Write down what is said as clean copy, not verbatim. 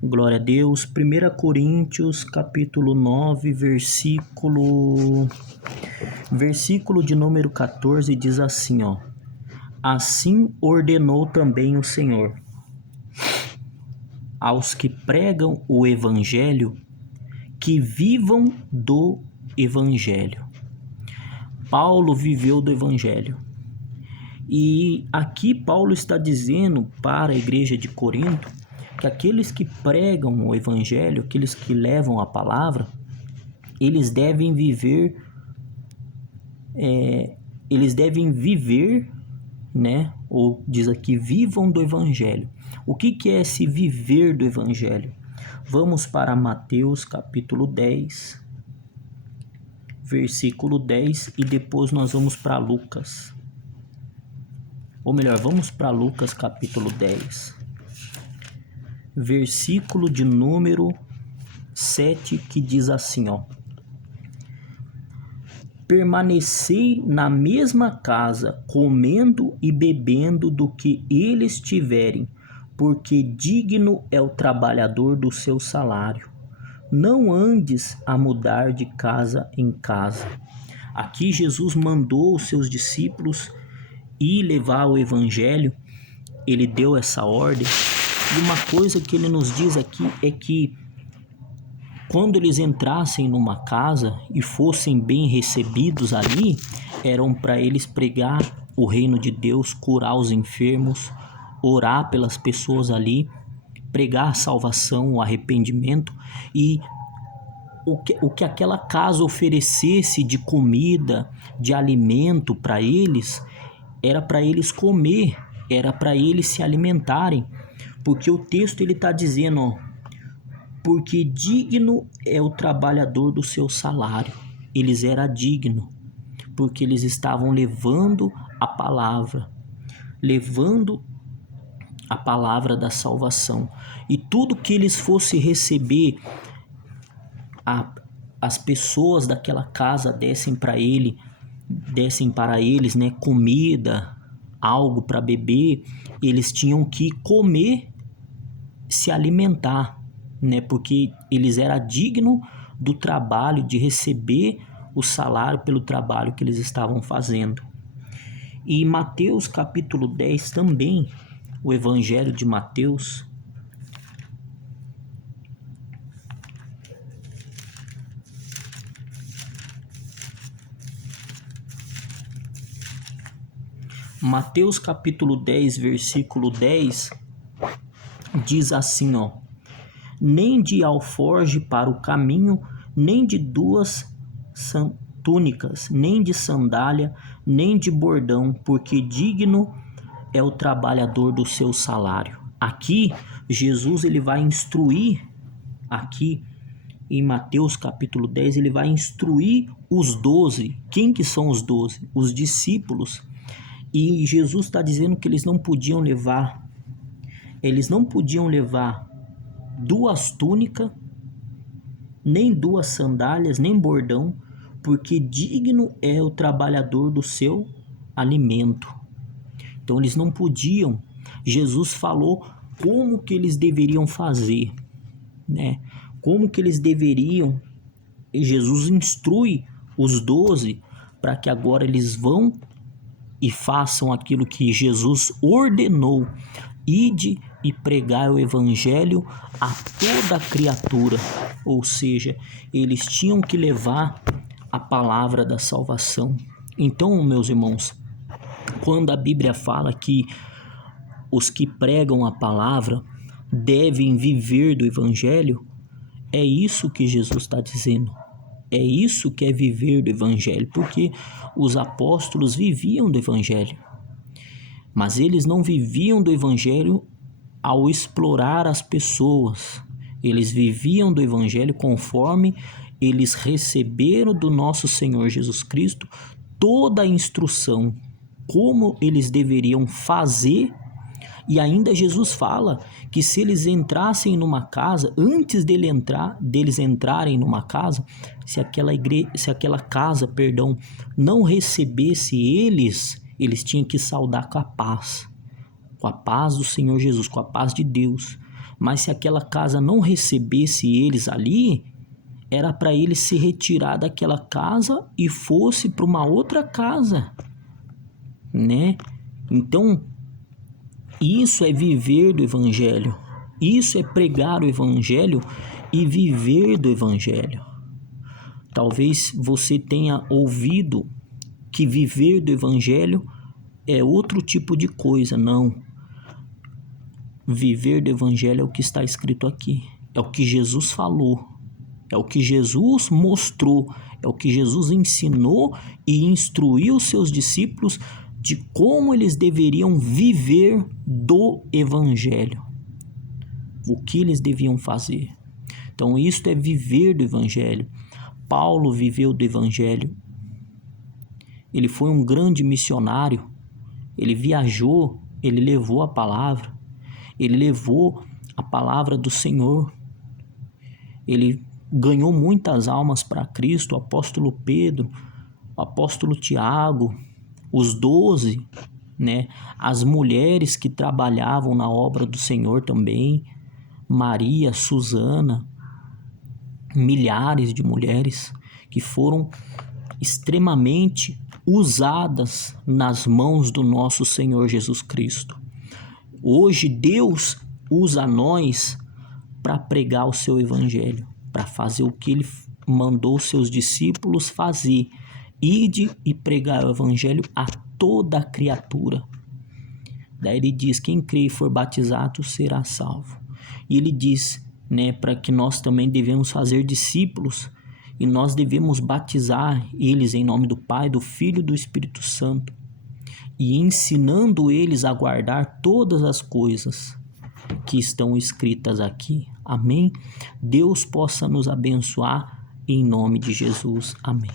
Glória a Deus. 1 Coríntios, capítulo 9, versículo de número 14, diz assim, ó. Assim ordenou também o Senhor aos que pregam o evangelho que vivam do evangelho. Paulo viveu do evangelho. E aqui Paulo está dizendo para a igreja de Corinto que aqueles que pregam o evangelho, aqueles que levam a palavra, eles devem viver, né? Ou diz aqui, vivam do evangelho. O que é esse viver do evangelho? Vamos para Mateus capítulo 10, versículo 10, e depois nós vamos para Lucas. Ou melhor, vamos para Lucas capítulo 10, versículo de número 7, que diz assim, ó. Permanecei na mesma casa, comendo e bebendo do que eles tiverem, porque digno é o trabalhador do seu salário. Não andes a mudar de casa em casa. Aqui Jesus mandou os seus discípulos ir levar o evangelho. Ele deu essa ordem. E uma coisa que ele nos diz aqui é que quando eles entrassem numa casa e fossem bem recebidos ali, eram para eles pregar o reino de Deus, curar os enfermos, orar pelas pessoas ali, pregar a salvação, o arrependimento, e o que aquela casa oferecesse de comida, de alimento para eles, era para eles comer, era para eles se alimentarem, porque o texto ele está dizendo, ó, porque digno é o trabalhador do seu salário. Eles eram dignos, porque eles estavam levando a palavra da salvação. E tudo que eles fossem receber, as pessoas daquela casa dessem para eles, né, comida, algo para beber, eles tinham que comer, se alimentar, né? Porque eles eram dignos do trabalho, de receber o salário pelo trabalho que eles estavam fazendo. E Mateus capítulo 10 também, o evangelho de Mateus, Mateus capítulo 10, versículo 10, diz assim, ó. Nem de alforje para o caminho, nem de duas túnicas, nem de sandália, nem de bordão, porque digno é o trabalhador do seu salário. Aqui, Jesus ele vai instruir, aqui em Mateus capítulo 10, ele vai instruir os 12. Quem que são os 12? Os discípulos. E Jesus está dizendo que eles não podiam levar duas túnicas, nem duas sandálias, nem bordão, porque digno é o trabalhador do seu alimento. Então eles não podiam. Jesus falou como que eles deveriam fazer, né? Como que eles deveriam. Jesus instrui os 12 para que agora eles vão e façam aquilo que Jesus ordenou. Ide e pregai o evangelho a toda criatura. Ou seja, eles tinham que levar a palavra da salvação. Então, meus irmãos, quando a Bíblia fala que os que pregam a palavra devem viver do evangelho, é isso que Jesus está dizendo. É isso que é viver do evangelho, porque os apóstolos viviam do evangelho. Mas eles não viviam do evangelho ao explorar as pessoas. Eles viviam do evangelho conforme eles receberam do nosso Senhor Jesus Cristo toda a instrução, como eles deveriam fazer. E ainda Jesus fala que se eles entrassem numa casa, antes deles entrarem numa casa, se aquela casa, não recebesse eles tinham que saudar com a paz do Senhor Jesus, com a paz de Deus. Mas se aquela casa não recebesse eles ali, era para eles se retirar daquela casa e fosse para uma outra casa, né? Então, isso é viver do evangelho. Isso é pregar o evangelho e viver do evangelho. Talvez você tenha ouvido que viver do evangelho é outro tipo de coisa. Não. Viver do evangelho é o que está escrito aqui. É o que Jesus falou. É o que Jesus mostrou. É o que Jesus ensinou e instruiu os seus discípulos de como eles deveriam viver do evangelho. O que eles deviam fazer. Então, isto é viver do evangelho. Paulo viveu do evangelho. Ele foi um grande missionário. Ele viajou, ele levou a palavra. Ele levou a palavra do Senhor. Ele ganhou muitas almas para Cristo. O apóstolo Pedro, o apóstolo Tiago, os 12, né? As mulheres que trabalhavam na obra do Senhor também. Maria, Susana, milhares de mulheres que foram extremamente usadas nas mãos do nosso Senhor Jesus Cristo. Hoje Deus usa nós para pregar o seu evangelho, para fazer o que ele mandou seus discípulos fazer. Ide e pregar o evangelho a toda criatura. Daí ele diz, quem crê e for batizado será salvo. E ele diz, né, para que nós também devemos fazer discípulos e nós devemos batizar eles em nome do Pai, do Filho e do Espírito Santo, e ensinando eles a guardar todas as coisas que estão escritas aqui. Amém? Deus possa nos abençoar em nome de Jesus. Amém.